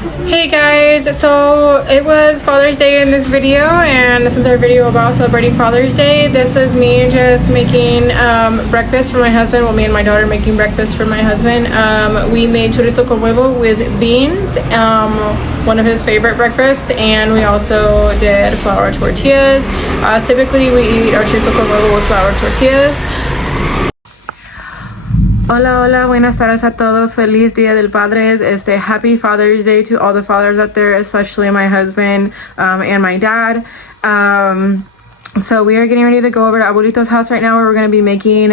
Hey guys, so it was Father's Day in this video, and this is our video about celebrating Father's Day. This is me just making breakfast for my husband. Well, me and my daughter making breakfast for my husband. We made chorizo con huevo with beans, one of his favorite breakfasts, and we also did flour tortillas. Typically we eat our chorizo con huevo with flour tortillas. Hola, hola, buenas tardes a todos. Feliz Día del Padres. Happy Father's Day to all the fathers out there, especially my husband and my dad. So we are getting ready to go over to Abuelito's house right now, where we're going to be making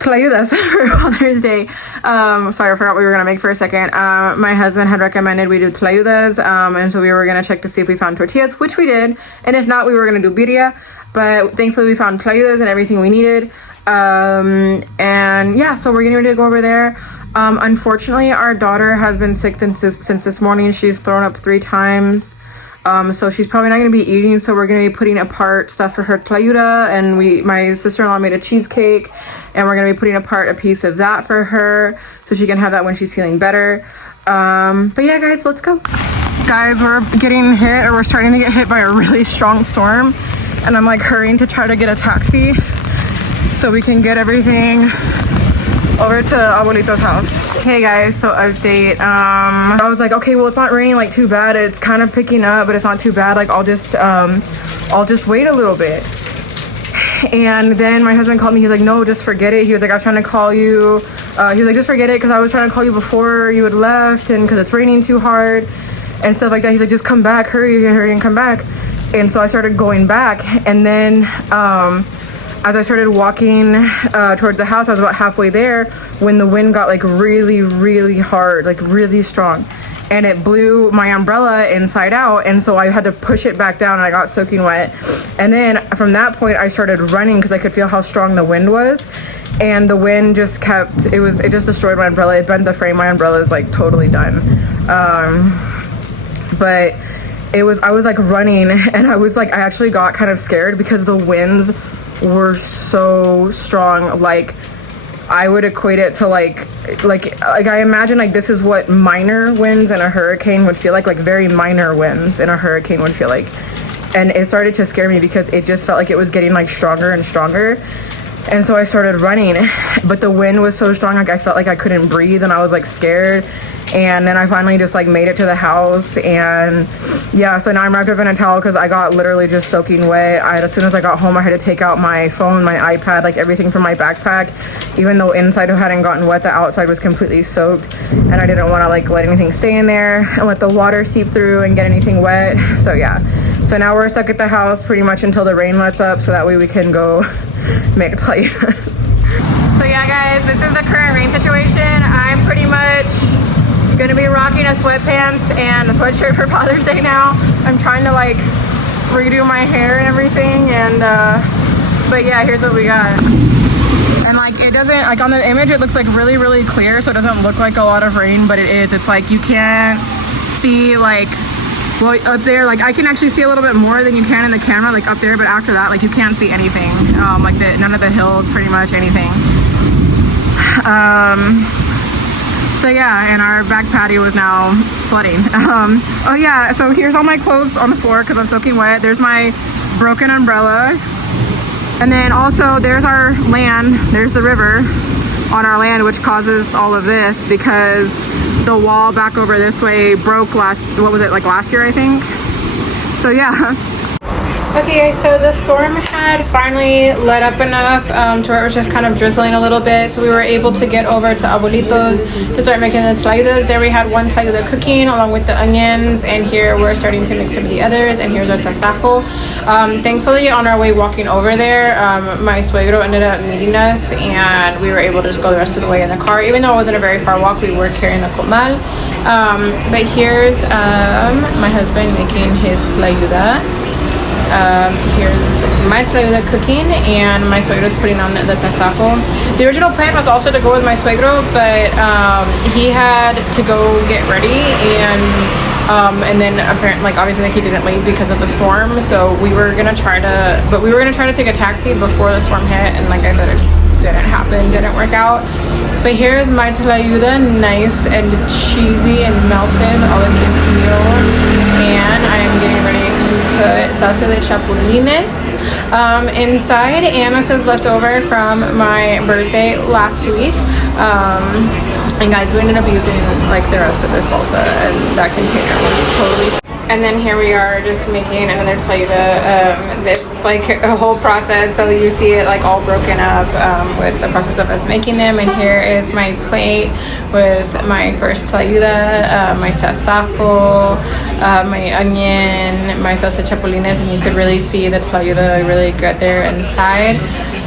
tlayudas for Father's Day. Sorry, I forgot what we were going to make for a second. My husband had recommended we do tlayudas, and so we were going to check to see if we found tortillas, which we did. And if not, we were going to do birria. But thankfully we found tlayudas and everything we needed. And yeah, so we're getting ready to go over there. Unfortunately, our daughter has been sick since this morning. She's thrown up 3 times. So she's probably not going to be eating. So we're going to be putting apart stuff for her tlayuda. And my sister-in-law made a cheesecake, and we're going to be putting apart a piece of that for her so she can have that when she's feeling better. But yeah, guys, let's go. Guys, we're getting hit, or we're starting to get hit by a really strong storm. And I'm like hurrying to try to get a taxi so we can get everything over to Abuelito's house. Hey guys, so update. I was like, okay, well, it's not raining like too bad. It's kind of picking up, but it's not too bad. Like I'll just wait a little bit. And then my husband called me. He's like, no, just forget it. He was like, I was trying to call you. He was like, just forget it, because I was trying to call you before you had left, and because it's raining too hard and stuff like that. He's like, just come back, hurry and come back. And so I started going back, and then as I started walking towards the house, I was about halfway there when the wind got like really, really hard, like really strong. And it blew my umbrella inside out. And so I had to push it back down, and I got soaking wet. And then from that point, I started running because I could feel how strong the wind was. And the wind just it just destroyed my umbrella. It bent the frame. My umbrella is like totally done. But I was like running, and I actually got kind of scared because the winds were so strong. Like I would equate it to like I imagine like this is what minor winds in a hurricane would feel like very minor winds in a hurricane would feel like. And it started to scare me because it just felt like it was getting like stronger and stronger. And so I started running, but the wind was so strong, like I felt like I couldn't breathe, and I was like scared. And then I finally just like made it to the house, and yeah, so now I'm wrapped up in a towel because I got literally just soaking wet. As soon as I got home, I had to take out my phone, my iPad, like everything from my backpack. Even though inside hadn't gotten wet, the outside was completely soaked, and I didn't want to like let anything stay in there and let the water seep through and get anything wet. So yeah, so now we're stuck at the house pretty much until the rain lets up, so that way we can go make tlayudas. So yeah, guys, this is the current rain situation. I'm pretty much gonna be rocking a sweatpants and a sweatshirt for Father's Day now. I'm trying to like redo my hair and everything, and but yeah, here's what we got. And like it doesn't, like on the image it looks like really, really clear, so it doesn't look like a lot of rain, but it is. It's like you can't see like, well, up there, like I can actually see a little bit more than you can in the camera, like up there, but after that, like you can't see anything. Like none of the hills, pretty much anything. So yeah, and our back patio is now flooding. Oh yeah, so here's all my clothes on the floor because I'm soaking wet. There's my broken umbrella. And then also there's our land, there's the river on our land, which causes all of this because the wall back over this way broke last year, I think. So yeah. Okay guys, so the storm had finally let up enough to where it was just kind of drizzling a little bit, so we were able to get over to Abuelito's to start making the tlayudas. There we had one tlayuda cooking along with the onions, and here we're starting to mix some of the others, and here's our tasajo. Thankfully, on our way walking over there, my suegro ended up meeting us, and we were able to just go the rest of the way in the car. Even though it wasn't a very far walk, we were carrying the comal. But here's my husband making his tlayuda. Here's my tlayuda cooking, and my suegro is putting on the tasajo. The original plan was also to go with my suegro, but he had to go get ready, and then apparently, like obviously, like he didn't leave because of the storm. So we were gonna try to take a taxi before the storm hit, and like I said, it just didn't happen, didn't work out. But here's my tlayuda, nice and cheesy and melted, all the quesillo. And I am getting ready to put salsa de chapulines inside. And this is left over from my birthday last week. And guys, we ended up using like the rest of the salsa, and that container was totally. And then here we are just making another tlayuda. It's like a whole process, so you see it like all broken up with the process of us making them. And here is my plate with my first tlayuda, my tasajo, my onion, my salsa chapulines, and you could really see the tlayuda really good there inside.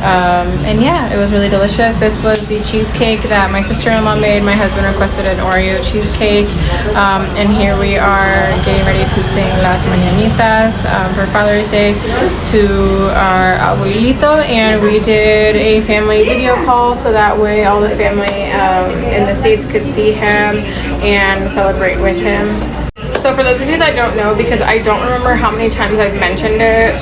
And yeah, it was really delicious. This was the cheesecake that my sister-in-law made. My husband requested an Oreo cheesecake. And here we are getting ready to sing Las Mañanitas for Father's Day to our abuelito. And we did a family video call so that way all the family in the States could see him and celebrate with him. So for those of you that don't know, because I don't remember how many times I've mentioned it,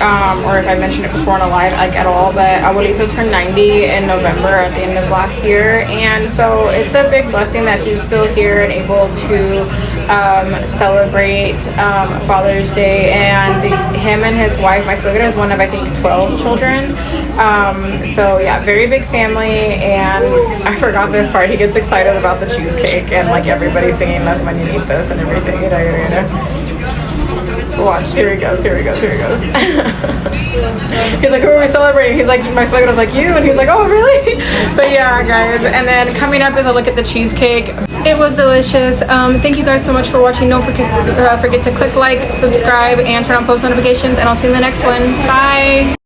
or if I mentioned it before in a live, like at all, but Abuelito turned 90 in November at the end of last year, and so it's a big blessing that he's still here and able to celebrate Father's Day. And him and his wife, my suegra, is one of I think 12 children. So yeah, very big family. And I forgot this part. He gets excited about the cheesecake and like everybody singing Las Mañanitas and everything. Watch, here he goes. He's like, who are we celebrating? He's like, my swagger was like, you, and he's like, oh really? But yeah, guys, and then coming up is a look at the cheesecake. It was delicious. Thank you guys so much for watching. Don't forget to click like, subscribe, and turn on post notifications, and I'll see you in the next one. Bye.